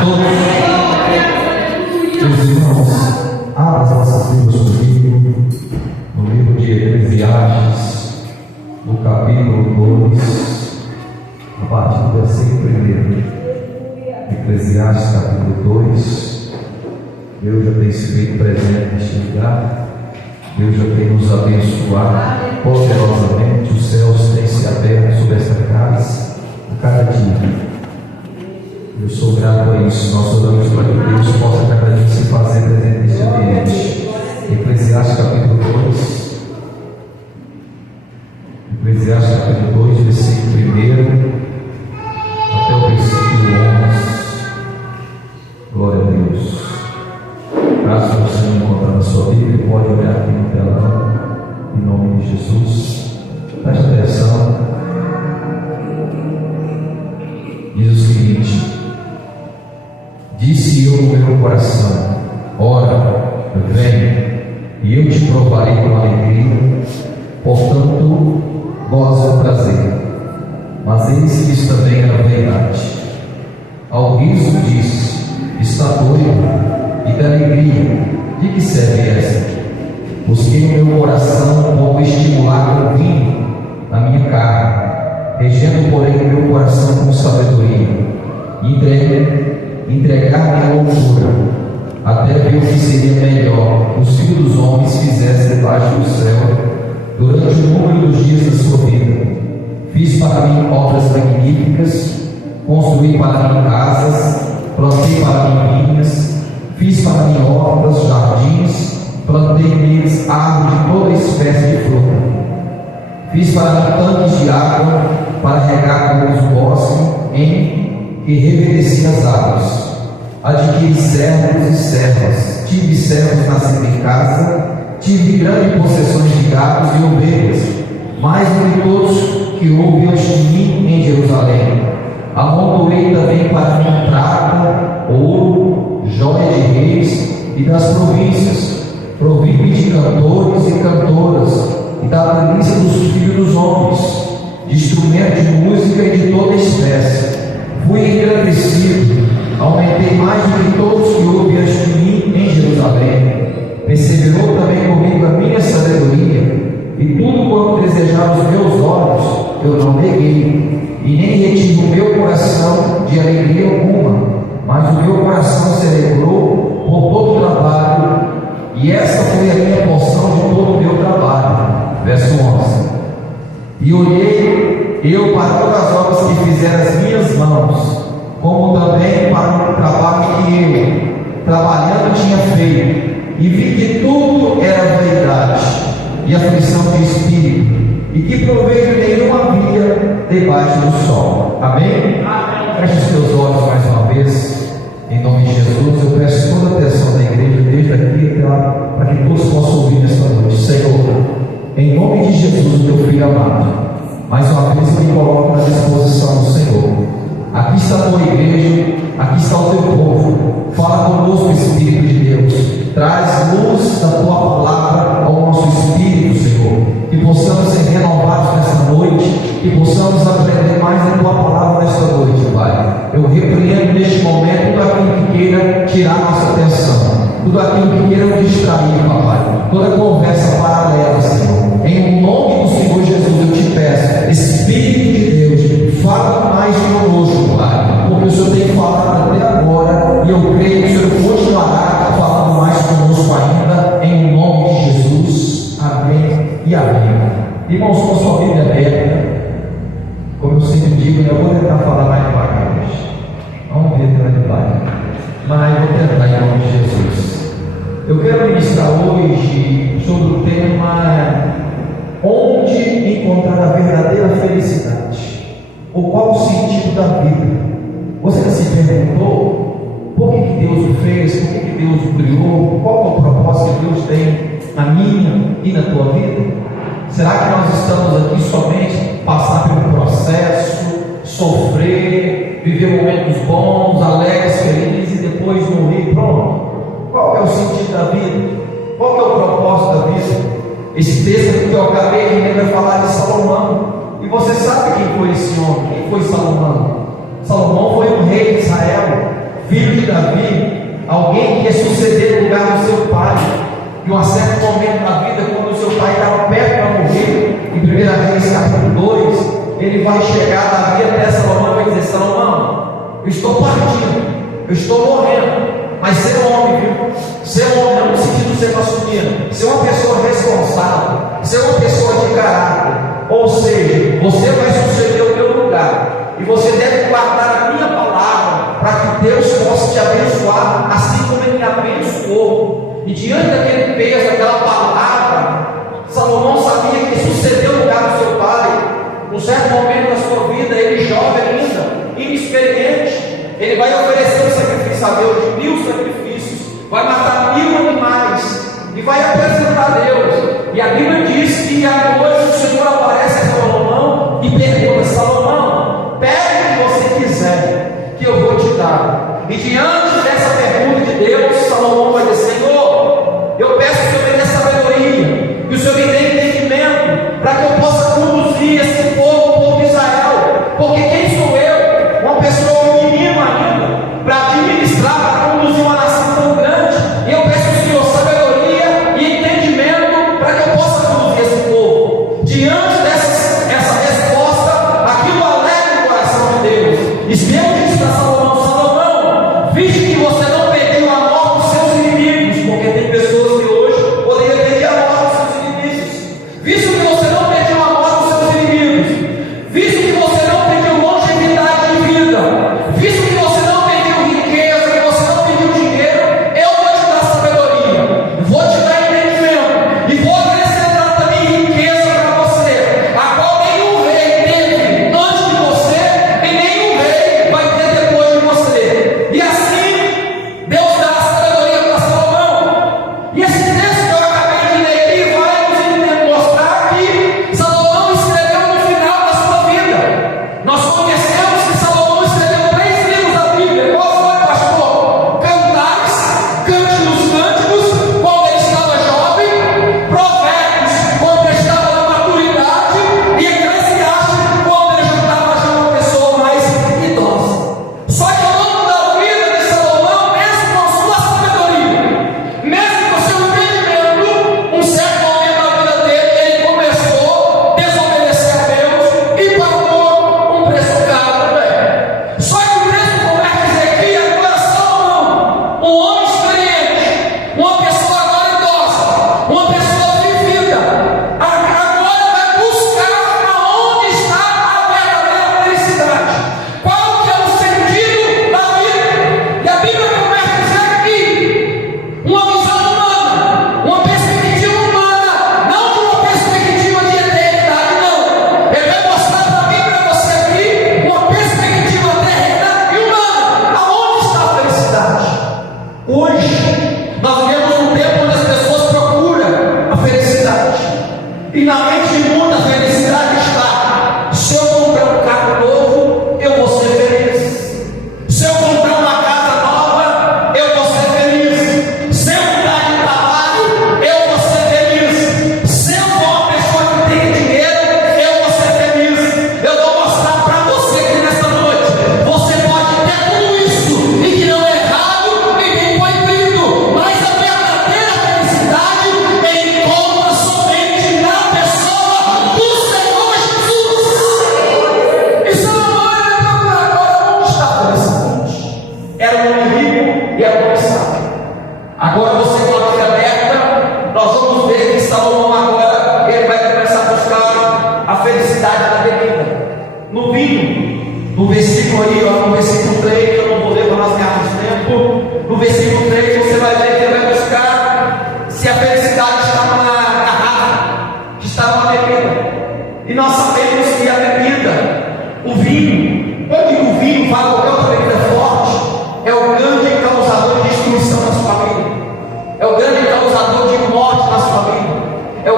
todos. Meus irmãos, abra as vossas Bíblias comigo no livro de Eclesiastes, no capítulo 2, a partir do versículo 1. Eclesiastes, capítulo 2. Deus já tem se feito presente neste lugar. Deus já tem nos abençoado poderosamente. Os céus têm se aberto sobre esta casa a cada dia. Eu sou grato a isso. Nós oramos para que Deus possa cada dia se fazer presente neste ambiente. Eclesiastes capítulo 2. Eclesiastes capítulo 2, versículo 1 até o versículo 11. Glória a Deus. Caso você não encontrar na sua Bíblia, pode olhar aqui no telão, em nome de Jesus. Preste atenção. Diz o seguinte: disse eu no meu coração, ora, vem, e eu te provarei com alegria, portanto, goza o prazer. Mas eis que isso também era verdade. Ao riso disse, está doido, e da alegria, de que serve essa? Busquei no meu coração como estimular com vinho a minha carne, regendo porém o meu coração com sabedoria, entregar-me à loucura, até ver o que seria melhor que os filhos dos homens fizessem debaixo do céu, durante o número dos dias da sua vida. Fiz para mim obras magníficas, construí para mim casas, plantei para mim vinhas, fiz para mim hortas, jardins, plantei neles árvores de toda espécie de fruta. Fiz para mim tanques de água, para regar com os bosques, em que reverdeci as águas. Adquiri servos e servas, tive servos nascendo em casa, tive grandes possessões de gados e ovelhas, mais do que todos que houve antes de mim em Jerusalém. Amontoei também para mim prata, ouro, joia de reis e das províncias, provi-me de cantores e cantoras, e da delícia dos filhos dos homens, de instrumentos de música e de toda espécie. Fui engrandecido, aumentei mais do que todos que houve antes de mim em Jerusalém. Perseverou também comigo a minha sabedoria, e tudo quanto desejaram os meus olhos, eu não neguei, e nem retive o meu coração de alegria alguma, mas o meu coração celebrou por todo o trabalho, e essa foi a minha porção de todo o meu trabalho. Verso 11. E olhei eu para todas as obras que fizeram as minhas mãos, como também para o trabalho que eu, trabalhando, tinha feito, e vi que tudo era vaidade e aflição de espírito, e que proveito nenhum havia debaixo do sol. Amém? Feche os teus olhos mais uma vez, em nome de Jesus. Eu peço toda a atenção da igreja, desde aqui até lá, para que todos possam ouvir nesta noite. Senhor, em nome de Jesus, o teu filho amado, mais uma vez eu me coloco na disposição do Senhor. Aqui está a tua igreja, aqui está o teu povo. Fala conosco, Espírito de Deus. Traz luz da tua palavra ao nosso espírito, Senhor. Que possamos ser renovados nesta noite, que possamos aprender mais da tua palavra nesta noite, Pai. Eu repreendo neste momento tudo aquilo que queira tirar nossa atenção, tudo aquilo que queira nos distrair, Papai. Toda conversa paralela, Senhor. Em nome do Senhor Jesus, eu te peço, Espírito de Deus, fala mais conosco, Pai, porque o Senhor tem falado até agora, e eu creio que o Senhor continuará falando mais conosco ainda, em nome de Jesus. Amém e amém. Irmãos, com a sua Bíblia aberta, como eu sempre digo, eu vou tentar falar mais devagar hoje. Vamos ver até devagar, mas eu vou tentar em nome de Jesus. Eu quero ministrar hoje sobre o tema: onde encontrar a verdadeira felicidade? Ou qual o sentido da vida? Você já se perguntou por que Deus o fez? Por que Deus o criou? Qual é o propósito que Deus tem na minha e na tua vida? Será que nós estamos aqui somente passar pelo processo, sofrer, viver momentos bons, alegres, felizes e depois morrer? Pronto. Qual é o sentido da vida? Qual é o propósito da vida? Esse texto que eu acabei de ler vai falar de Salomão. E você sabe quem foi esse homem? Quem foi Salomão? Salomão foi um rei de Israel, filho de de Davi, alguém que ia suceder no lugar do seu pai. Em um certo momento da vida, quando o seu pai estava perto para morrer, em 1 Reis capítulo 2, ele vai chegar Davi até Salomão e vai dizer: Salomão, eu estou partindo, eu estou morrendo, mas ser um homem, viu? Ser um homem não no sentido de ser masculino, ser uma pessoa responsável, ser uma pessoa de caráter. Ou seja, você vai suceder o meu lugar, e você deve guardar a minha palavra, para que Deus possa te abençoar, assim como Ele me abençoou. E diante daquele peso, daquela palavra, Salomão sabia que sucedeu o lugar do seu pai. Num certo momento da sua vida, ele jovem ainda, inexperiente, ele vai oferecer um sacrifício a Deus, de 1000 sacrifícios, vai matar 1000 animais, e vai apresentar a Deus. E a Bíblia diz que à noite o Senhor aparece a Salomão e pergunta: Salomão, pede o que você quiser, que eu vou te dar. E diante dessa pergunta de Deus, Salomão vai dizer: Senhor, eu peço que o Senhor me dê sabedoria, que o Senhor me dê entendimento, para que eu possa conduzir esse povo, o povo de Israel. Porque quem sou eu? Uma pessoa, um menino ainda, para administrar, para conduzir uma nação tão grande. E eu peço ao Senhor sabedoria e entendimento, para que eu possa conduzir esse povo. Diante dessa resposta, aquilo alegra o coração de Deus. E Deus disse para Salomão: Salomão, visto que você não pediu a morte dos seus inimigos, porque tem pessoas que hoje poderiam pedir a morte dos seus inimigos, visto que você não pediu a morte dos seus inimigos, visto que você não pediu longevidade de vida, visto que você não pediu riqueza, que você não pediu dinheiro, eu vou te dar sabedoria, vou te dar entendimento, e vou acrescentar também riqueza para você, a qual nenhum rei teve antes de você, e nenhum rei vai ter depois de você. E assim, Deus dá a sabedoria para Salomão. E esse texto que eu acabei de ler aqui vai nos mostrar que Salomão escreveu no final da sua vida. Nós conhecemos que Salomão escreveu 3 livros da Bíblia. Qual foi, pastor? Cantares, Cântico dos Cânticos, quando ele estava jovem; Provérbios, quando ele estava na maturidade; e Eclesiastes, quando ele já estava uma pessoa mais idosa. Só que ao longo da vida de Salomão, mesmo com sua sabedoria, mesmo com seu entendimento, um certo momento da vida dele, ele começou a desobedecer a Deus e pagou um preço caro também. Só que o texto começa a dizer que agora Salomão, um homem experiente, uma pessoa agora idosa, uma pessoa vivida, agora vai buscar aonde está a verdadeira felicidade. Qual que é o sentido da vida? E a Bíblia começa a dizer aqui uma visão humana, uma perspectiva humana, não de uma perspectiva de eternidade, não. Ele vai mostrar para mim e para você aqui uma perspectiva terrena e humana. Aonde está a felicidade? Hoje, nós vivemos um tempo onde as pessoas procuram a felicidade. E na mente de muita felicidade está: se eu comprar um carro novo, eu vou ser feliz. Se eu comprar uma casa nova, eu vou ser feliz. Se eu mudar de trabalho, eu vou ser feliz. Se eu for uma pessoa que tem dinheiro, eu vou ser feliz. Eu vou mostrar para você que nessa noite você pode ter tudo isso, e que não é errado, ninguém foi lindo, mas a verdadeira felicidade encontra somente na pessoa do Senhor Jesus. E Salomão vai procurar agora onde está a felicidade. Era um homem rico e era um homem sábio. Agora você com a Bíblia aberta, nós vamos ver que Salomão agora ele vai começar a buscar a felicidade na bebida, no vinho. No versículo aí, ó, no versículo 3, eu não vou ler para nós ganharmos tempo. No versículo 3 você vai ver que ele vai buscar se a felicidade está numa garrafa, que está numa bebida. E nós sabemos que a bebida, o vinho, eu digo vinho, falo qualquer outra bebida forte, é o grande causador de destruição na sua família, é o grande causador de morte na sua família, é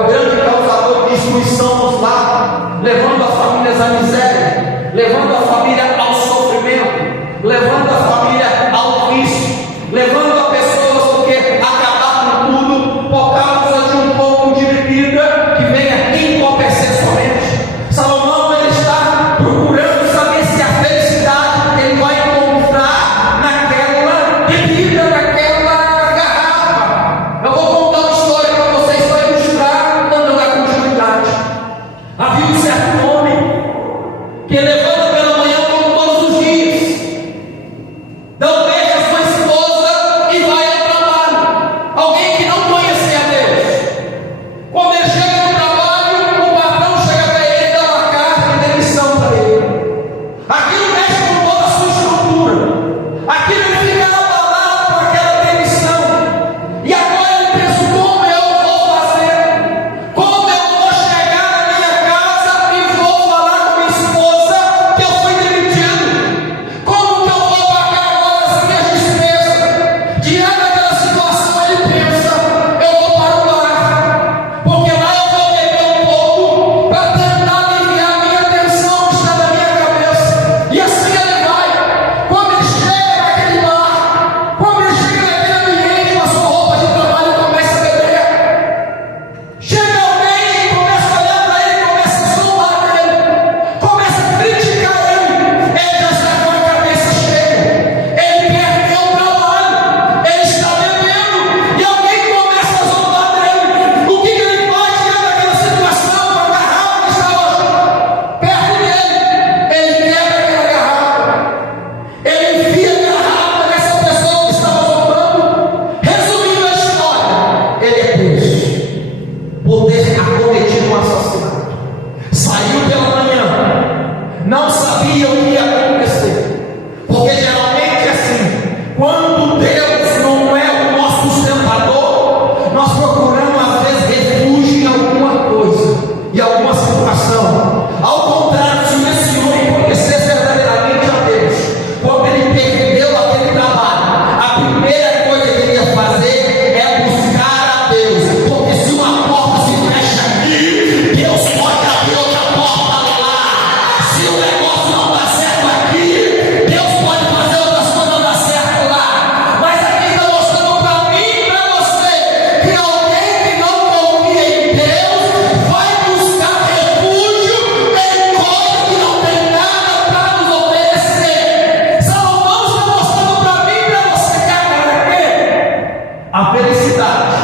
A felicidade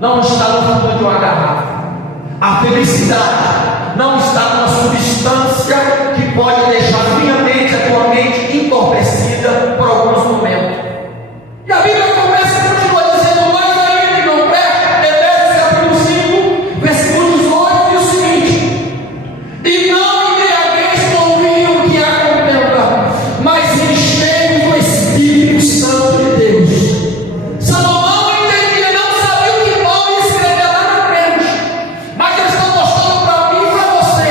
não está no fundo de uma garrafa. A felicidade não está numa substância que pode deixar minha mente, a tua mente entorpecida por alguns momentos. E a Bíblia começa e continua dizendo: mas ainda que não presta, Efésios capítulo 5, versículo 18, diz o seguinte: e não embriagueis com o vinho que a contempla, mas enchei do Espírito Santo de Deus. Salomão entendia, não sabia o que Paulo ia escrever lá na frente, mas ele está mostrando para mim e para você: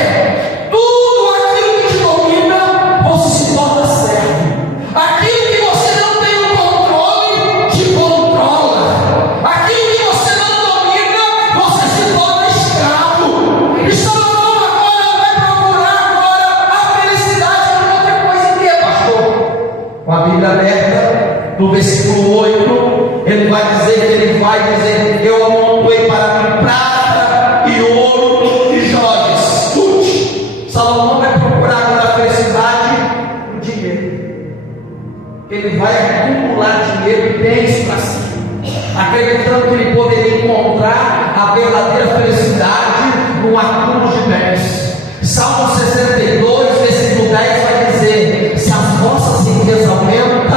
tudo aquilo que te domina, você se torna servo. Aquilo que você não tem o controle, te controla. Aquilo que você não domina, você se torna escravo. E Salomão agora vai procurar agora a felicidade por outra coisa que é, pastor. Com a Bíblia aberta, no versículo 8, ele vai dizer: eu amontoei para mim prata e ouro e joias. Escute, Salomão vai procurar agora a felicidade no dinheiro. Ele vai acumular dinheiro e bens para si, acreditando que ele poderia encontrar a verdadeira felicidade no acúmulo de bens. Salmo 62, versículo 10 vai dizer: se as vossas riquezas aumentam,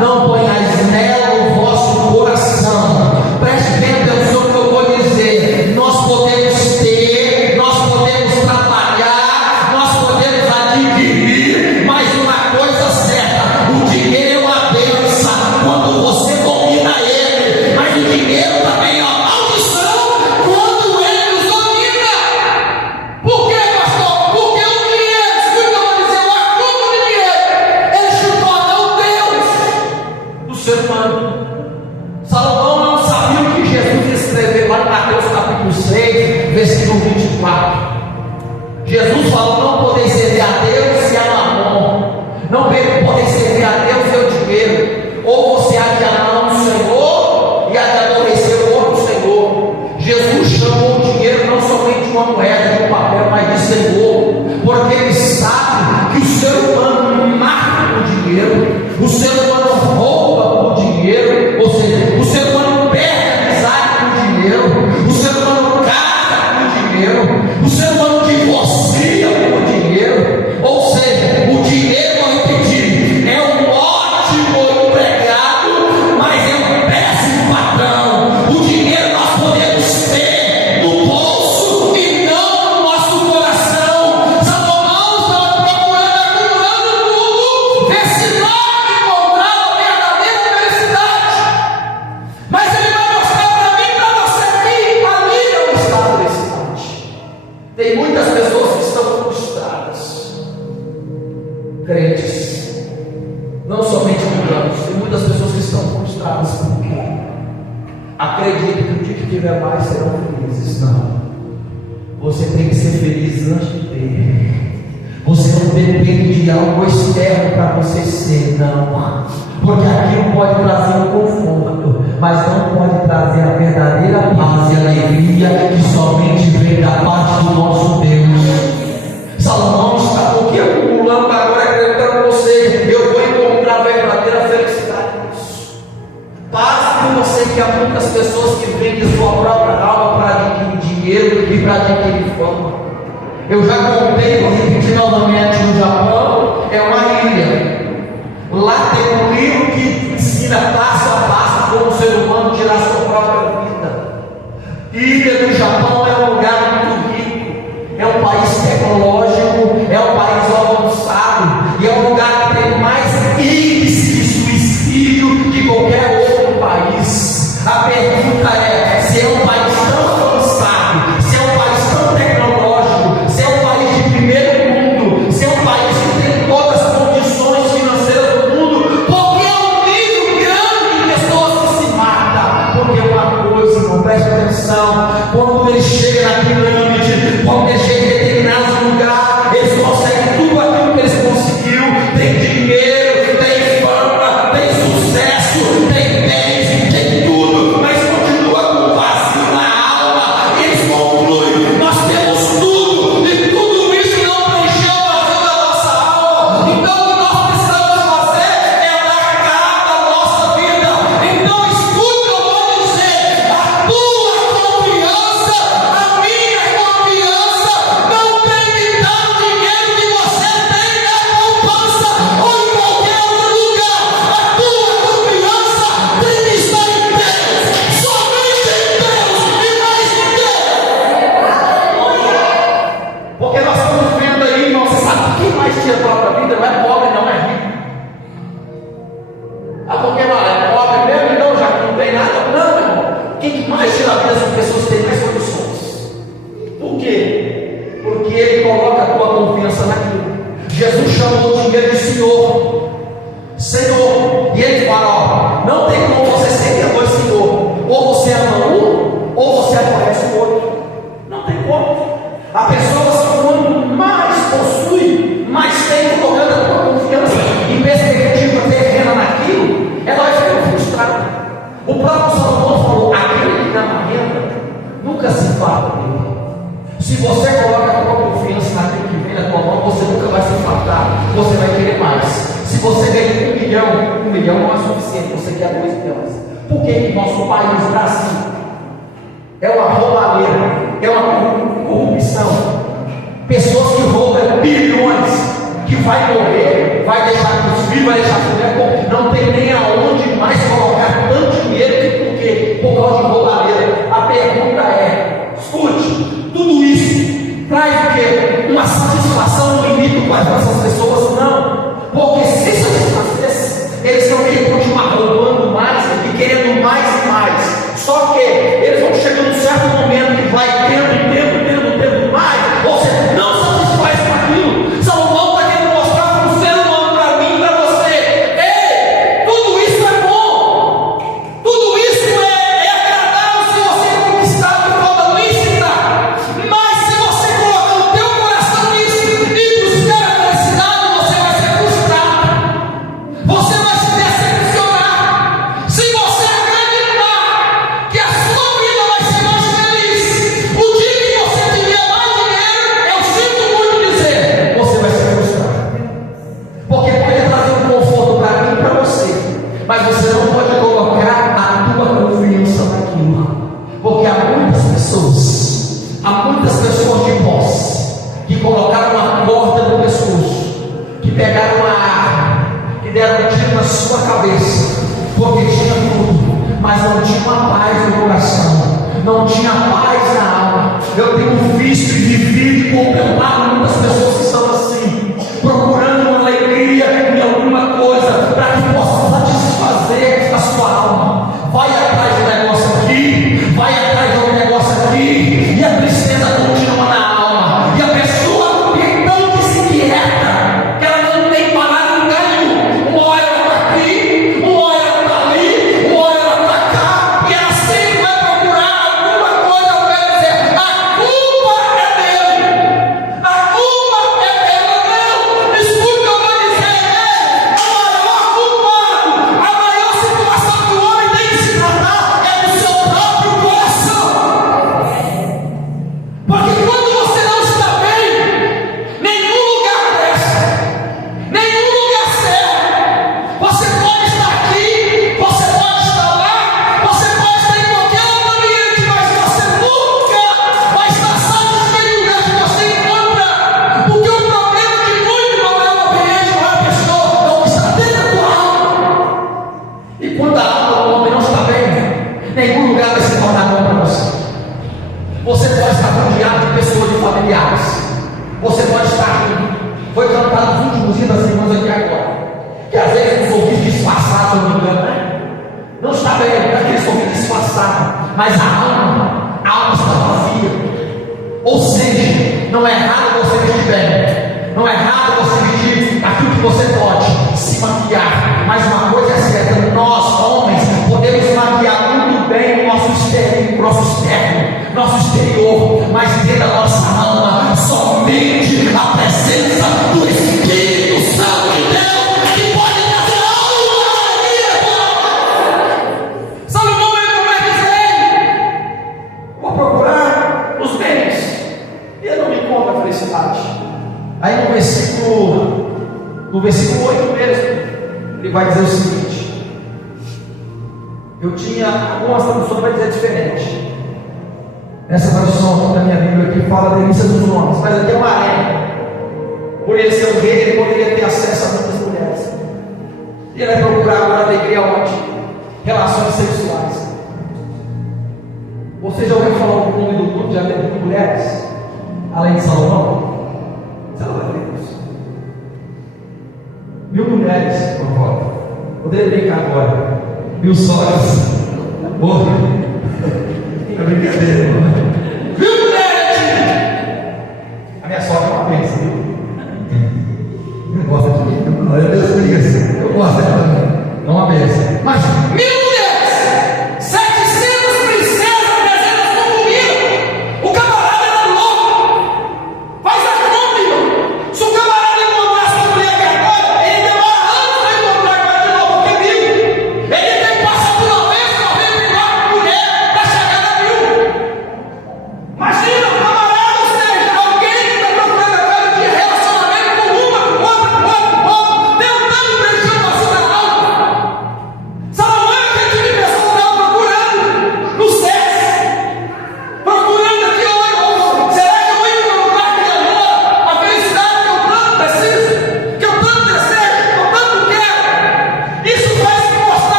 não ponhais nela o vosso coração. Preste bem atenção no que eu vou dizer. Nós podemos ter, nós podemos trabalhar, nós podemos adquirir, mas uma coisa certa: o dinheiro é uma bênção quando você domina ele, mas o dinheiro também é uma maldição quando ele nos domina. Por quê, pastor? Porque o dinheiro, escuta o que eu vou dizer, o acúmulo de dinheiro, ele se torna o Deus do ser humano. Salomão não sabia o que Jesus escreveu lá em Mateus capítulo 6, versículo 24. Jesus falou: não podeis servir a Deus e a Mamon. Não podeis servir a Deus e ao dinheiro. Ou você há de amar um Senhor e há de aborrecer o outro Senhor. Jesus chamou o dinheiro não somente de uma moeda, de um papel, mas de Senhor, porque ele sabe que o ser humano mata o dinheiro, o ser humano rouba o dinheiro, ou seja, o ser humano perde a amizade com o dinheiro, o ser humano casa com o dinheiro, o ser humano divorcia com o dinheiro. Ou seja, o dinheiro, vou repetir, é um ótimo empregado, mas é um péssimo patrão. O dinheiro nós podemos ter no bolso e não no nosso coração. Salomão estava procurando, acumulando tudo, ver se logo encontrar a verdadeira felicidade. Mas ele vai mostrar para mim e para você que ali não está a felicidade. Tem muitas pessoas que estão frustradas, crentes, não somente mundanos. Tem muitas pessoas que estão frustradas porque acreditam que o dia que tiver mais serão felizes. Não, você tem que ser feliz antes de ter. Você não depende de algo externo para você ser, não, porque aquilo pode trazer um conforto, mas não pode trazer a verdadeira paz e alegria que somente vem da parte do nosso Deus. Salomão está aqui acumulando agora, acreditando em você: eu vou encontrar a verdadeira felicidade nisso. Paz com você, que há muitas pessoas que vendem sua própria alma para adquirir dinheiro e para adquirir fama. Eu já contei, vou repetir novamente: no Japão é uma ilha. Lá tem um livro que ensina passo a passo como o ser humano tirar sua própria vida. Ilha do Japão é um lugar muito rico, é um país tecnológico, é um país avançado e é um lugar que tem mais índice de suicídio que qualquer outro país. A pergunta é: se é um país tão avançado, se é um país tão tecnológico, se é um país de ou você aborrece o outro. Não tem como. A pessoa, quanto mais possui, mais tem colocando a tua confiança em perspectiva terrena naquilo, ela vai ficando frustrada. O próprio Salomão falou: aquele que dá uma renda nunca se farta dele. Se você coloca a tua confiança naquilo que vem na tua mão, você nunca vai se fartar, você vai querer mais. Se você ganha 1 milhão não é suficiente, você quer 2 milhões. Por que nosso país, Brasil, é uma roubalheira, é uma corrupção? Pessoas que roubam bilhões, que vai morrer, vai deixar os filhos, vai deixar a mulher, não tem nem aonde mais colocar tanto dinheiro, porque por causa de roubalheira. A pergunta é: escute, tudo isso traz o quê? Uma satisfação no limite para essas pessoas? Não, porque se satisfazesse, eles não queriam continuar roubando mais e querendo mais e mais. Só que eles vão chegando um certo momento que vai tendo mais, ou seja, não satisfaz com aquilo. Salomão está querendo mostrar para o ser humano, para mim e para você: ei, tudo isso é bom, tudo isso é agradável se você conquistar de forma lícita, mas se você colocar o teu coração nisso e buscar a felicidade, você vai ser frustrado, você vai se decepcionar. Se você acreditar que a sua vida vai ser mais feliz o dia que você tiver mais dinheiro, eu sinto muito dizer, você vai se frustrar. Porque pode trazer um conforto para mim e para você, mas você não pode colocar a tua confiança naquilo. Porque há muitas pessoas de posse que colocaram uma corda no pescoço, que pegaram uma arma, que deram um tiro na sua cabeça, porque tinha tudo, mas não tinha uma paz no coração, não tinha paz na alma. Eu tenho visto e vivido e contemplado muitas pessoas que estão assim, procurando uma alegria em alguma coisa para que possa satisfazer a sua alma. Vai atrás de um negócio aqui, vai atrás de um negócio aqui, e a tristeza continua na alma, e a pessoa tem tão que se inquieta que ela não tem parado em lugar nenhum. Uma hora ela está aqui, uma hora ela está ali, uma hora ela está cá, e ela sempre vai procurar alguma coisa para dizer: a culpa é dele, a culpa é dela. Não, escuta o que eu vou dizer: o maior culpado, a maior situação que o homem tem que se tratar é do seu próprio coração. Porque quando você não está bem, nenhum lugar presta, nenhum lugar serve. Você pode estar aqui, você pode estar lá, você pode estar em qualquer outro ambiente, mas você nunca vai estar satisfeito no lugar que você encontra. Porque o problema de muito não é o ambiente, não é a pessoa, é o que está dentro da tua alma. E quando a alma do homem não está bem, nenhum lugar vai se tornar bom para você. Você pode estar rodeado de pessoas, de familiares. Você pode estar. Foi cantado nos últimos dias das irmãs aqui agora, que às vezes os ouvidos disfarçados, se eu não me engano, né? Não está bem, aqueles ouvidos disfarçados, mas a alma está vazia. Ou seja, não é errado você vestir bem, não é errado você vestir aquilo que você pode, se maquiar, mas uma coisa é certa: nós, homens, podemos maquiar muito bem o nosso externo, nosso exterior, mas dentro da nossa alma, somente a presença do Espírito Santo de Deus que pode trazer alegria. Salomão vai dizer: vou procurar os bens e eu não me encontro a felicidade. Aí no versículo 8 mesmo, ele vai dizer o seguinte: eu tinha algumas traduções para dizer diferente. Essa tradução aqui da minha Bíblia aqui fala delícia dos homens, mas aqui é uma arena. Por ele ser um rei, ele poderia ter acesso a muitas mulheres. E ele vai procurar agora alegria onde? Relações sexuais. Você já ouviu falar o nome do grupo de alegria de mulheres? Além de Salomão? Você não vai ver isso. 1000 mulheres por fora. Poderia brincar agora. 1000 sócios. É brincadeira, irmão. 1000 mulheres! A minha sogra é uma bênção, viu? Eu gosto de mim. Eu gosto dela também. É uma bênção. Mas 1000 mulheres! 700 princesas, 300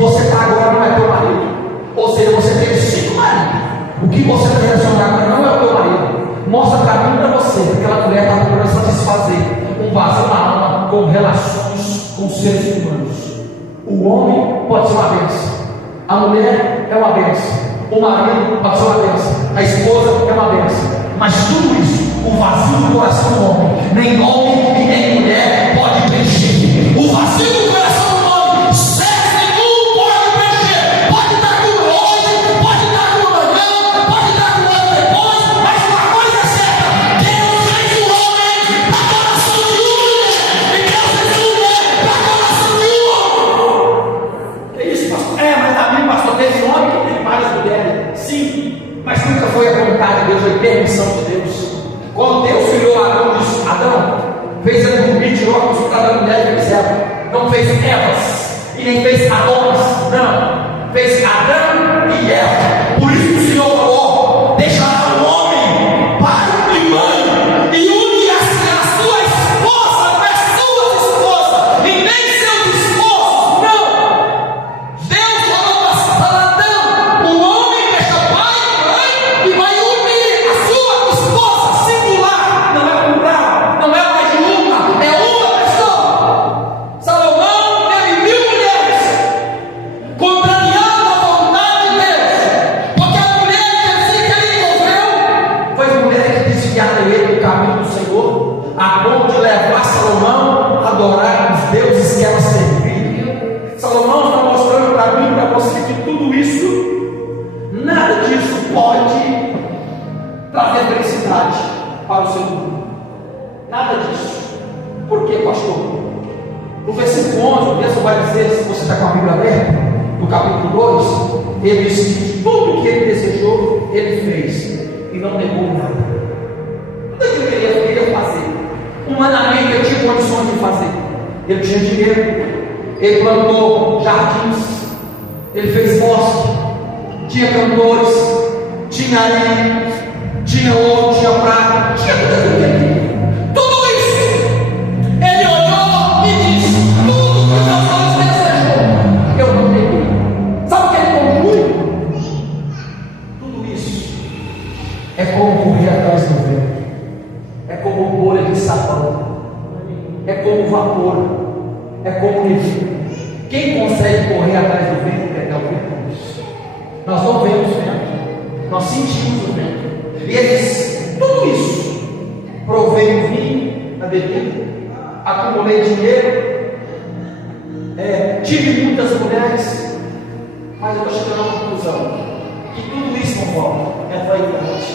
você está agora não é teu marido. Ou seja, você teve 5 maridos. O que você está relacionado agora não é o teu marido. Mostra para mim e para você, porque aquela mulher está procurando satisfazer um vazio na alma com relações com seres humanos. O homem pode ser uma bênção, a mulher é uma bênção, o marido pode ser uma bênção, a esposa é uma bênção, mas tudo isso, o vazio do coração do homem, nem homem e nem mulher pode preencher. O vazio do coração do homem, serve nenhum pode preencher. Pode estar com hoje, pode estar com amanhã, pode estar com ano depois, mas uma coisa é certa: Deus fez o homem para coração de mulher, e Deus fez a mulher para coração de homem. Que isso, pastor? Mas também, pastor, teve homem que tem várias mulheres. Sim, mas nunca foi a vontade de Deus, foi permissão de Deus. Quando Deus criou Adão, disse: Adão, fez ele dormir, tirou a costura da mulher e fez ela. Não fez Evas, e nem fez Adonis, não. Fez Adão e Eva. Por isso que o Senhor falou: deixará o homem pai e mãe, e une-se a sua esposa, não é sua esposa, e nem seu esposo, não. Deus falou para Adão: o homem deixa pai e mãe e vai unir a sua esposa, singular, não é plural, não é mais de uma, é uma pessoa. Salomão teve 1000 mulheres, contrariando a vontade de Deus, porque a mulher que ele envolveu foi mulher que desviaram ele do caminho do Senhor, a ponto de levar Salomão a adorar os deuses que ela servia. Salomão está mostrando para mim e para você que tudo isso, nada disso pode trazer felicidade para o seu mundo. Nada disso. Por quê, pastor? No versículo 11, o texto vai dizer, se você está com a Bíblia aberta, no capítulo 2, ele diz que tudo que ele desejou, ele fez, e não negou nada. Tudo aquilo que ele queria fazer, humanamente ele tinha condições de fazer. Ele tinha dinheiro, ele plantou jardins, ele fez bosque, tinha cantores, tinha areia, tinha ouro, tinha prata, tinha tudo aquilo que ele queria. Tudo isso, ele olhou e disse: tudo que os meus olhos desejou, eu não neguei. Sabe o que ele conclui? Tudo isso é como correr atrás do vento, é como bolha de sabão, é como vapor, é como neblina. Quem consegue correr atrás do vento e pegar o vento? Nós não vemos o vento, nós sentimos o vento. E ele diz: tudo isso, provei o vinho, a bebida, acumulei dinheiro, tive muitas mulheres, mas eu estou chegando a uma conclusão: que tudo isso não volta, é vaidade.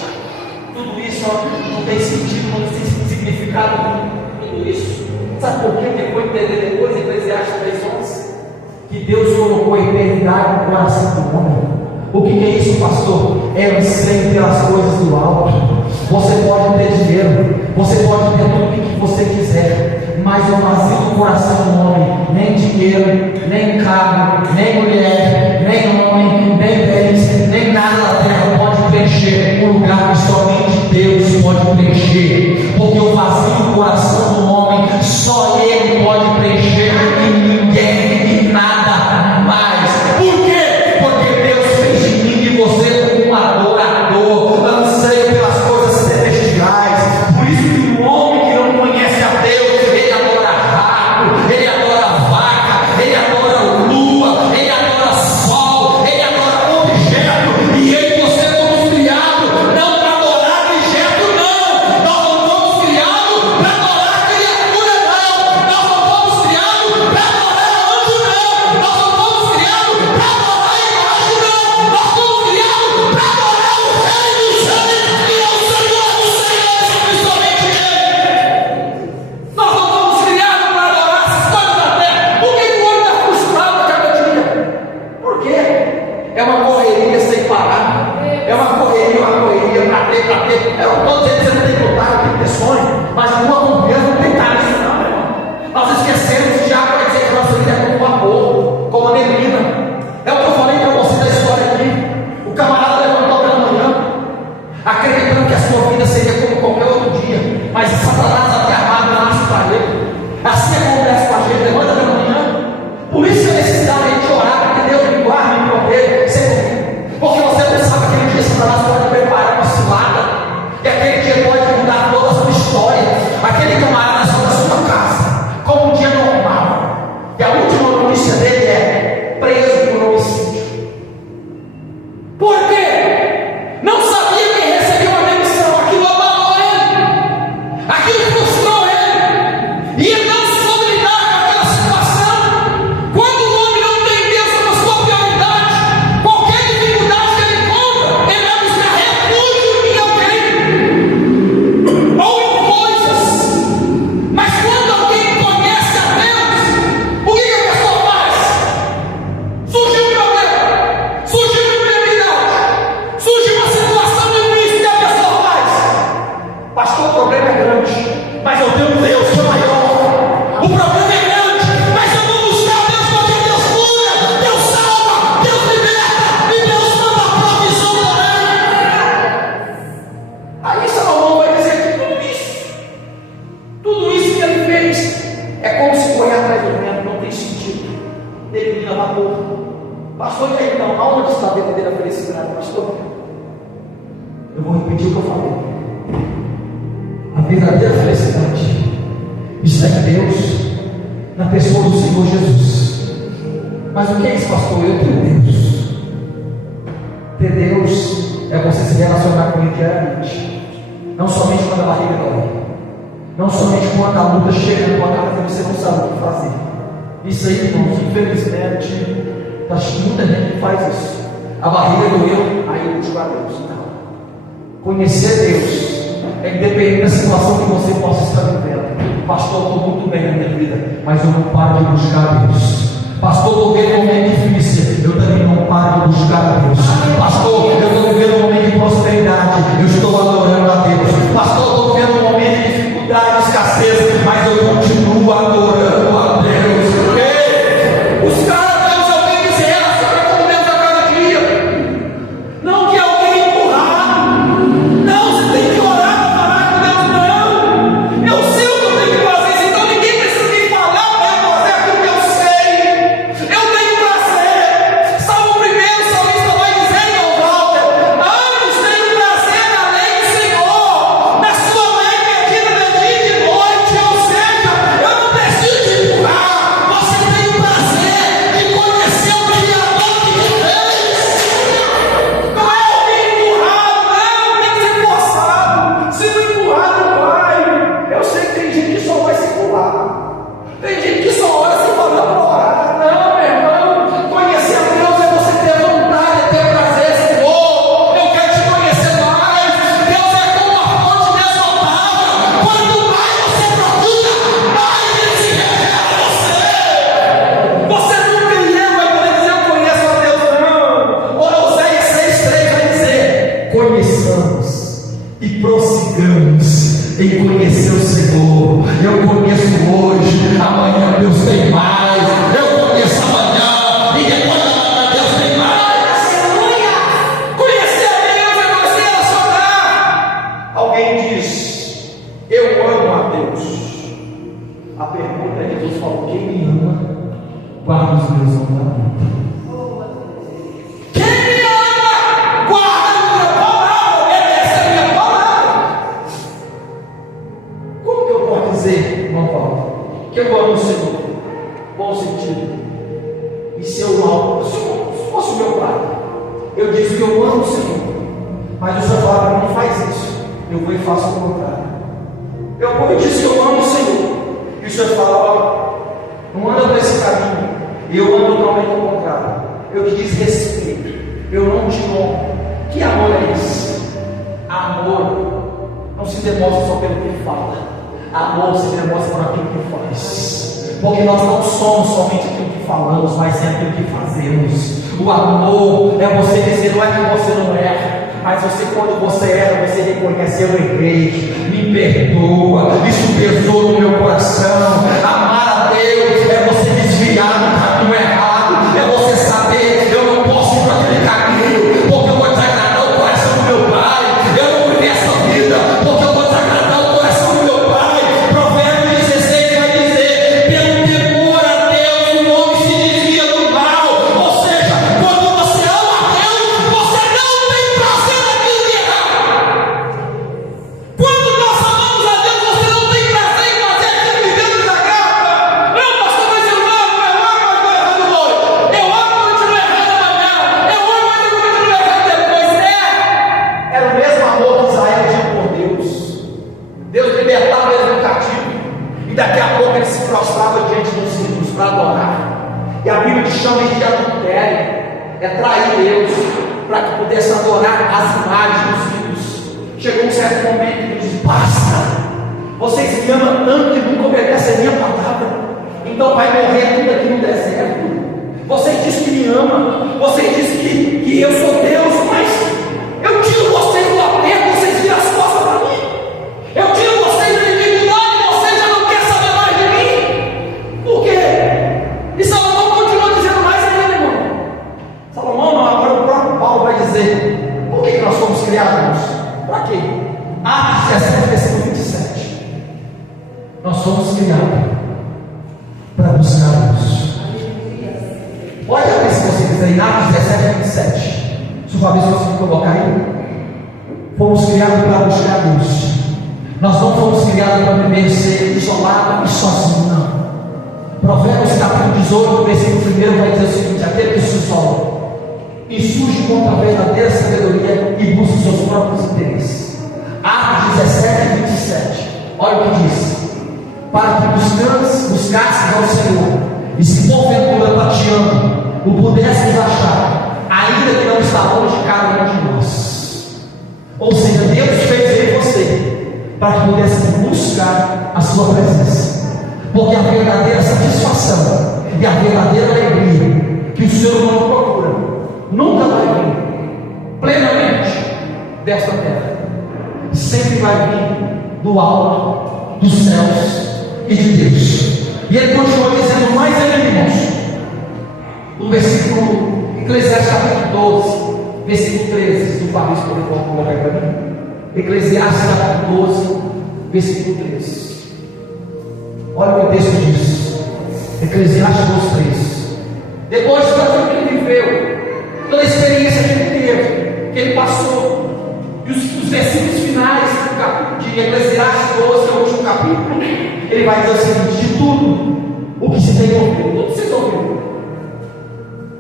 Tudo isso não tem sentido, não tem significado nenhum. Tudo isso, sabe por quê? Depois de entender depois, Eclesiastes 3:11, que Deus colocou a eternidade no coração do homem. O que é isso, pastor? É anseio pelas coisas do alto. Você pode ter dinheiro, você pode ter tudo o que você quiser, mas o vazio do coração do homem, nem dinheiro, nem carro, nem mulher, nem homem, nem bens, nem nada da terra pode preencher o lugar que somente Deus pode preencher, porque o vazio do coração do homem, só Ele pode preencher, e ninguém e nada mais. Por quê? Porque Deus fez de mim e você um adorador, anseio pelas coisas celestiais. Por isso que o homem que não conhece a Deus, ele adora rato, ele adora vaca, ele adora lua, ele adora sol, ele adora objeto. E eu e você fomos criados não para adorar objeto, não. Nós não fomos criados para adorar criatura, não. Nós não fomos criados para adorar anjo, não. Nós não fomos criados para adorar imagem, não. Nós fomos criados para adorar o Rei dos Reis e ao Senhor dos Senhores, principalmente Ele. Nós não fomos criados para adorar essas coisas da terra. Por que o homem está frustrado cada dia? Por quê? É uma correria sem parar. É uma correria para ter. Eu não estou dizendo que você não tem que lutar, tem que ter sonho, mas a tua confiança não tem que estar nisso, não, meu irmão. Nós esquecemos que já vai dizer que a nossa vida é como vapor, como a neblina. É o que eu falei para você da história aqui. O camarada levantou pela manhã, acreditando que a sua vida seria como qualquer outro dia, mas Satanás até armado nasce para ele. Assim acontece com a gente, levanta pela manhã. Por isso a necessidade de orar, porque Deus Pastor, e aí então, aonde está a verdadeira felicidade, pastor? Eu vou repetir o que eu falei. A verdadeira felicidade está em Deus, na pessoa do Senhor Jesus. Mas o que é isso, pastor? Eu tenho Deus. Ter Deus é você se relacionar com Ele diariamente, não somente quando a barriga dói, não somente quando a luta chega na tua casa e você não sabe o que fazer. Isso aí, irmãos, infelizmente, muita gente que faz isso. A barriga doeu, aí eu busco a Deus. Não. Conhecer Deus é independente da situação que você possa estar vivendo. Pastor, eu estou muito bem na minha vida, mas eu não paro de buscar Deus. Pastor, estou vivendo um momento difícil, eu também não paro de buscar Deus. Pastor, eu estou vivendo um momento de prosperidade, eu estou adorando a Deus. Pastor, eu estou vivendo um momento de dificuldade, escassez, mas eu continuo adorando a Deus. Os caras Deus alguém que se relaciona com Deus a cada dia, não que alguém empurrar, não, você tem que orar para falar com Deus, não. Eu sei o que eu tenho que fazer, então ninguém precisa me falar para eu fazer aquilo que eu sei. Eu tenho prazer. Salmo 1, salmista vai dizer, irmão Walter: ambos têm prazer na lei do Senhor, na sua lei medita de dia e de noite. Ou seja, eu não preciso te empurrar, você tem prazer de conhecer o Criador que te fez. Não é alguém empurrado, não, tem que ser forçado. Se não empurrar, não vai. Eu sei que tem gente que só vai se empurrar. Tem gente que só ora se falar para orar. Não, meu irmão, conhecer a Deus é você ter vontade, é ter prazer. Senhor, eu quero te conhecer mais. Deus é como a fonte inesgotável. Quanto mais você procura, mais Ele se revela a você. Você nunca vai poder dizer eu conheço a Deus, não. Oséias 6,3 vai dizer: conheçamos e prossigamos em conhecer o Senhor. Eu conheço hoje, amanhã Deus tem mais. Eu conheço amanhã e depois da manhã Deus tem mais. Conhecer a Deus é você relacionar. Alguém diz: eu amo a Deus. A pergunta é: Jesus falou, quem me ama, guarda os meus mandamentos. Quem me ama, guarda a minha palavra, obedece a minha palavra. Como que eu posso dizer, irmão Paulo, que eu amo o Senhor? Bom sentido. E se eu não, se fosse o meu pai, eu disse que eu amo o Senhor, mas o Senhor fala para mim: não faz isso. Eu vou e faço o contrário. Eu disse que eu amo o Senhor, e o Senhor fala: ó, não anda por esse caminho, e eu ando totalmente ao contrário. Eu te desrespeito, eu não te honro. Que amor é esse? Amor não se demonstra só pelo que fala, amor se demonstra por aquilo que faz. Porque nós não somos somente aquilo que falamos, mas sim aquilo que fazemos. O amor é você dizer: não é que você não erra, mas você, quando você erra, você reconhece: eu errei, me perdoa, isso pesou no meu coração. Amar a Deus é você desviar do caminho errado, é você saber: eu não posso ir para aquele caminho, porque eu vou desagradar o coração do meu pai. Eu não vivi essa vida, porque eu vou desagradar o coração do meu pai. Provérbios 16 vai dizer: pelo temor a Deus o homem se desvia do mal. Ou seja, quando você ama a Deus, você não tem prazer naquilo que é errado. Quando nós amamos a Deus, você não tem prazer em fazer aquilo que Deus nos agrada. Não, pastor, mas eu amo, mas estou errando hoje. Eu amo, mas continuo errando amanhã. Eu amo, mas eu continuo errando depois. Era o mesmo amor que Israel tinha por Deus. Deus libertava eles do cativo, e daqui a pouco ele se prostrava diante dos ídolos para adorar. E a Bíblia chama isso de adultério, é trair Deus, para que pudesse adorar as imagens dos ídolos. Chegou um certo momento que ele disse: basta, vocês me amam tanto que nunca obedecem a minha palavra, então vai morrer tudo aqui no deserto. Vocês dizem que me amam, vocês dizem que eu sou Deus, mas eu tiro vocês do aperto, vocês viram as costas para mim. Eu tiro vocês da iniquidade, vocês já não querem saber mais de mim. Por quê? E Salomão continua dizendo mais ainda, irmão. Salomão não, agora o próprio Paulo vai dizer: por que nós fomos criados? Para quê? Atos 17, versículo 27. Nós fomos criados para buscar Deus. Pode abrir se você quiser, em Atos 17 a 27. Se o Fabrício conseguir colocar aí. Fomos criados para buscar Deus. Nós não fomos criados para viver ser isolado e sozinho, não. Provérbios capítulo 18, versículo 1 vai dizer o seguinte: aquele que se isola e surge contra a verdadeira sabedoria e busca os seus próprios interesses. Atos 17 e 27. Olha o que diz: para que buscasses ao Senhor, e se porventura tateando o pudéssemos achar, ainda que não está longe de cada um de nós. Ou seja, Deus fez em você para que pudesse buscar a sua presença, porque a verdadeira satisfação e a verdadeira alegria que o ser humano procura nunca vai vir plenamente desta terra, sempre vai vir do alto, dos céus e de Deus. E ele continua dizendo mais ainda, irmãos, no versículo Eclesiastes capítulo 12, versículo 13, do Fabrício, por favor, colocar aí para mim. Eclesiastes capítulo 12, versículo 13. Olha o que o texto diz. Eclesiastes 12, 13. Depois de tudo que ele viveu, toda a experiência que ele teve, que ele passou, e os versículos finais de Eclesiastes 12, que é o último capítulo, ele vai dizer o seguinte: de tudo o que se tem ouvido, tudo que vocês ouviram,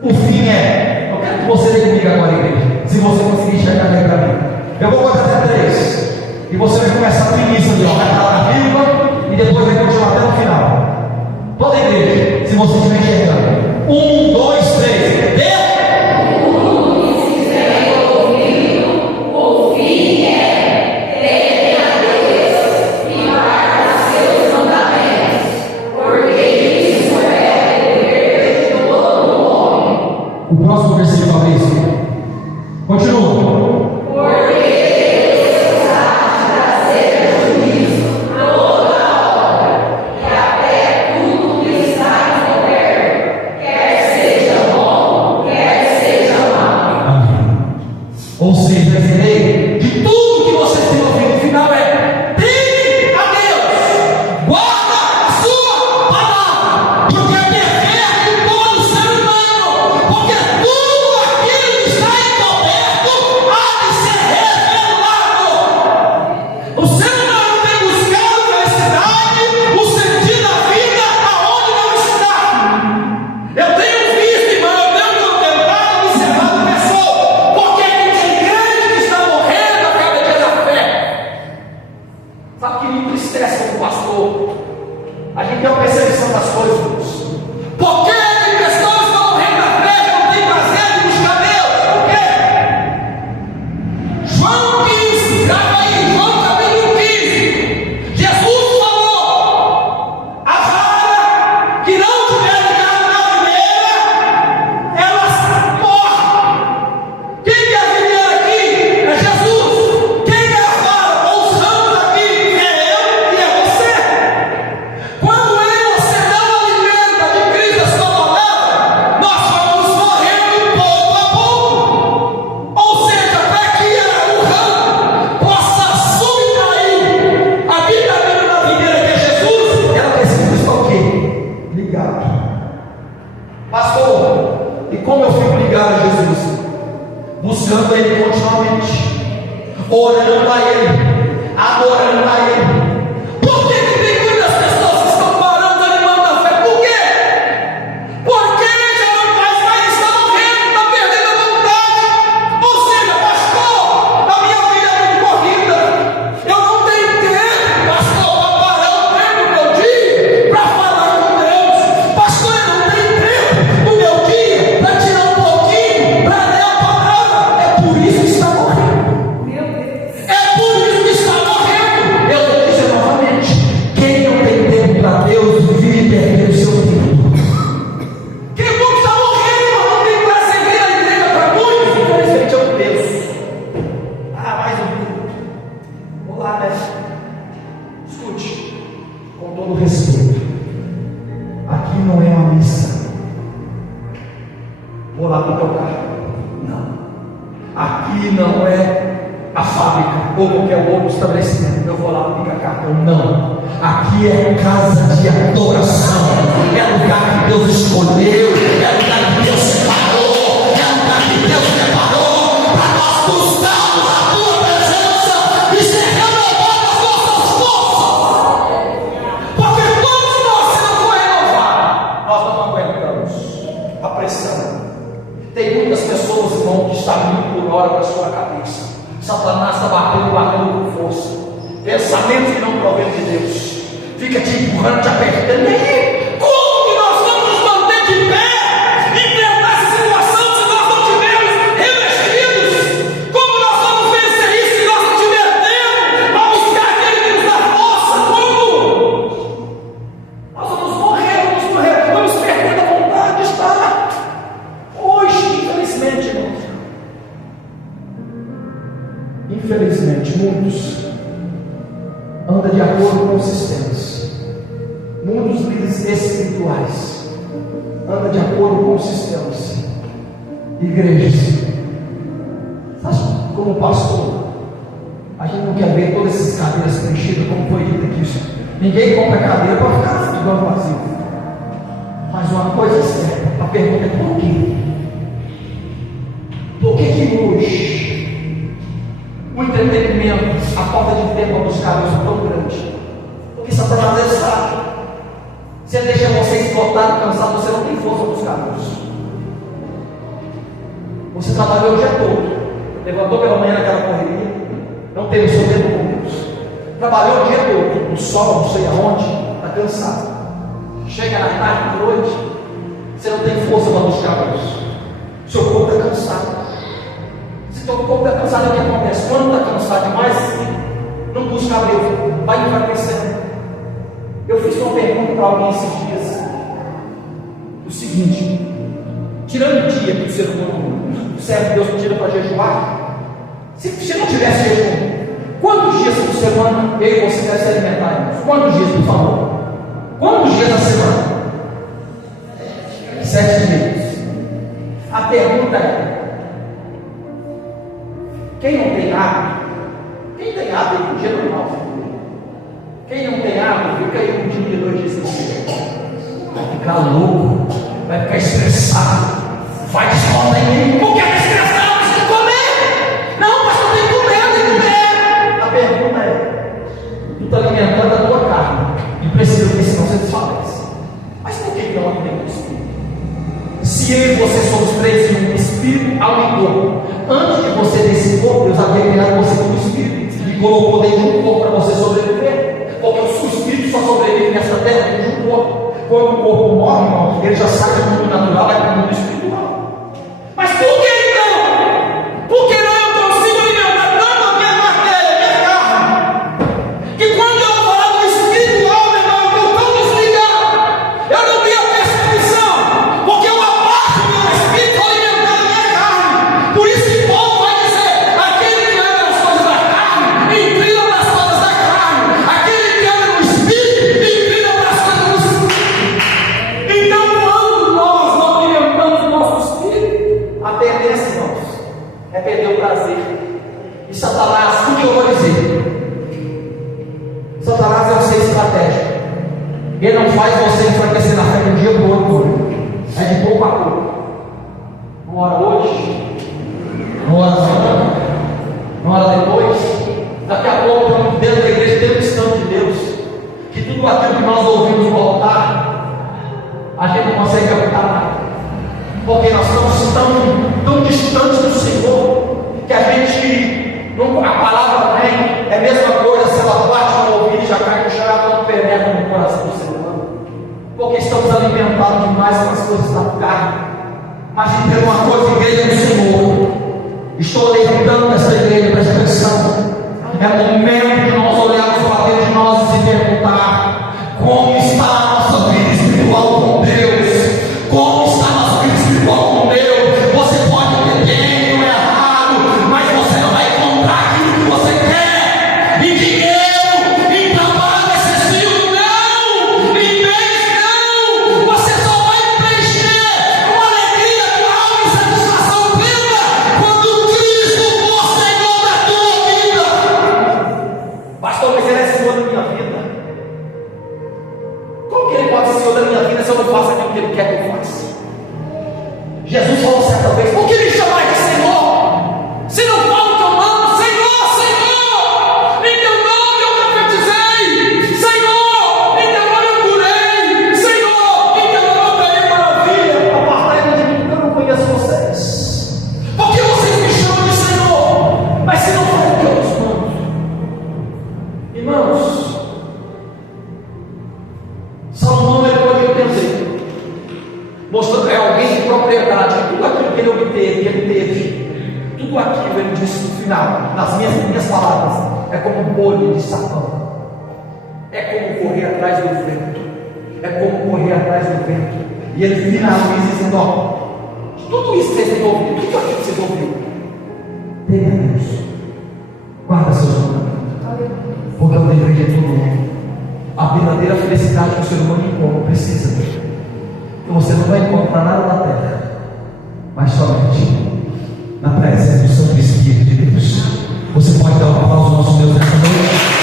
o fim é. Eu quero que você leia comigo agora, igreja, se você conseguir enxergar bem para mim. Eu vou contar até 3, e você vai começar do início ali, vai estar lá viva, e depois vai continuar até o final. Toda a igreja, se você estiver enxergando. 1, 2, 3. Deus! O próximo versículo, Fabrício. Continua. Ou seja, dizerei de tudo que vocês têm ouvido, o final é: teme a Deus, guarda a sua palavra, porque é perfeito todo ser humano, porque tudo aquilo que está encoberto há de ser revelado. O ser humano tem buscado felicidade, o sentido da vida aonde não está. Eu tenho visto, irmão, eu tenho contemplado, observado pessoas. Sabe que me entristece como pastor? A gente tem uma percepção das coisas, irmãos. Por que pessoas estão morrendo na frente, não tem prazer de buscar Deus? Por quê? João 15, grava aí, João capítulo 15. Jesus falou: a vara que não tiver ligado na videira, ela morre. Quem é a videira aqui? É Jesus. Quem é a vara ou os ramos aqui? Quando eu e você não alimenta de Cristo a sua palavra, nós vamos morrendo pouco a pouco. Ou seja, para que o ramo possa subtrair a vitamina da videira que é Jesus, ela precisa estar o quê? Ligado. Pastor, e como eu fico ligado a Jesus? Buscando Ele continuamente, orando a Ele, adorando a Ele. Por que tem muitas pessoas que estão parando, animando a fé? Por quê? Porque já não faz mais, está morrendo, está perdendo a vontade. Ou seja, pastor, a minha vida é muito corrida, eu não tenho tempo, pastor, para parar o tempo do meu dia para falar com Deus. Pastor, eu não tenho tempo do meu dia para tirar um pouquinho, para ler a palavra. É por isso que está morrendo. É por isso que está morrendo. Eu vou dizer novamente: quem não tem tempo para Deus vive perdendo o seu tempo. Quem está morrendo, não tem prazer em vir à igreja para muitos, infelizmente eu penso. Mais um minuto. Vou lá, né? Escute, com todo respeito, aqui não é uma missa. Vou lá para tocar. Não. Aqui não é a fábrica ou qualquer outro estabelecimento. Eu vou lá para picar cartão. Não. Aqui é casa de adoração. É lugar que Deus escolheu. É lugar que Deus separou. É lugar que agora para a sua cabeça. Satanás está batendo com força. Pensamentos que não provêm de Deus. Fica te empurrando, te apertando. E aí, como que nós vamos nos manter de pé? Enfrentar essa situação se nós não tivermos revestidos? Como nós vamos vencer isso se nós não tivermos tempo para buscar aquele que nos dá força? Como? Nós vamos morrer, vamos perder a vontade de estar. Hoje, infelizmente, irmãos. Infelizmente, muitos andam de acordo com os sistemas. Muitos líderes espirituais andam de acordo com os sistemas. Igrejas, como pastor, a gente não quer ver todas essas cadeiras preenchidas, como foi dito aqui. Ninguém compra cadeira para ficar igual vazio. Mas uma coisa é certa, a pergunta é por quê? Por que hoje o entretenimento, a falta de tempo para buscar Deus é tão grande? Porque Satanás é sábio. Se ele deixa você esgotado, cansado, você não tem força para buscar Deus. Você trabalhou o dia todo, levantou pela manhã naquela correria, não teve o seu tempo com Deus. Trabalhou o dia todo, no sol, não sei aonde, está cansado. Chega na tarde, à noite, você não tem força para buscar Deus. Seu corpo está cansado. Se o corpo está cansado, o que acontece? Quando está cansado demais, não busca Deus, vai enfraquecendo. Eu fiz uma pergunta para alguém esses dias. O seguinte: tirando o dia que o ser humano, o servo de Deus tira para jejuar, se não tivesse jejum, quantos dias por semana eu e você deve se alimentar, irmãos? Quantos dias, por favor? Quantos dias na semana? 7 dias. A pergunta é: quem não tem hábito? Quem tem hábito é um dia normal. Quem não tem hábito, fica aí 1 dia, 2 dias sem comer. Vai ficar louco, vai ficar estressado, vai descontar em mim. Por que é estressado? Precisa comer. Não, mas eu tenho que comer, A pergunta é: tu está alimentando a tua carne e precisa ter, senão você desfalece. Mas por que não alimenta o espírito? Se eu e você somos 3 em um, espírito, alma e corpo, antes de você ter esse corpo, Deus havia criado você como espírito e colocou dentro de um corpo para você sobreviver. Porque o espírito só sobrevive nessa terra dentro de um corpo. Quando o corpo morre, irmão, ele já sai do mundo natural, vai para o mundo espiritual. Mas por que então? Por que não eu consigo alimentar tanto a minha matéria, a minha carne? Que quando eu falar do espiritual, meu irmão, eu estou tão desligado. Eu não tenho a percepção. Porque eu abaixo o meu espírito alimentando a minha carne. Por isso que Paulo vai dizer: aquele que anda nas coisas da carne, inclina para as coisas da carne. Aquele que anda no espírito, inclina para as coisas do espírito. Então, quando nós não alimentamos o nosso espírito, a tendência, irmãos, é perder o prazer. E Satanás, o que eu vou dizer? Satanás é um ser estratégico. Ele não faz você enfraquecer na fé de um dia para o outro. É de pouco a pouco. Uma hora hoje, uma hora semana, uma hora depois. Daqui a pouco, dentro da igreja, tem um instante de Deus, que tudo aquilo que nós ouvimos no altar, a gente não consegue captar nada. Porque nós estamos tão distantes do Senhor, que a gente, a palavra vem, é a mesma coisa, se ela bate no ouvido e já cai no chão, ela não penetra no coração do ser humano. Porque estamos alimentados demais com as coisas da carne. Mas entenda uma coisa, igreja do Senhor, estou levantando essa igreja para expressão. É momento de nós olharmos para dentro de nós e se perguntar: como está a nossa vida espiritual com Deus? Como está a nossa vida espiritual com Deus? Você pode ter bem ou errado, mas você não vai encontrar aquilo que você quer em dinheiro, em trabalho excessivo, não, em bens, não. Você só vai preencher uma alegria, uma alma e satisfação plena quando Cristo for Senhor da tua vida. Pastor, mas ele é Senhor da minha vida. disse no final, nas minhas palavras, é como um bolho de Satã. É como correr atrás do vento. É como correr atrás do vento. E ele finaliza dizendo: ó, de tudo isso que vocês estão ouvindo, tudo aquilo que vocês ouviram, teme a Deus, guarda seus mandamentos, porque é o dever de todo mundo. A verdadeira felicidade que o ser humano encontra precisa ter. Então você não vai encontrar nada na terra, mas somente na presença do Santo Espírito de Deus. Você pode dar um aplauso ao nosso Deus nessa noite?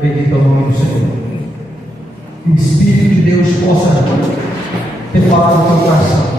Bendito é o nome do Senhor. Que o Espírito de Deus possa ter falado no teu coração.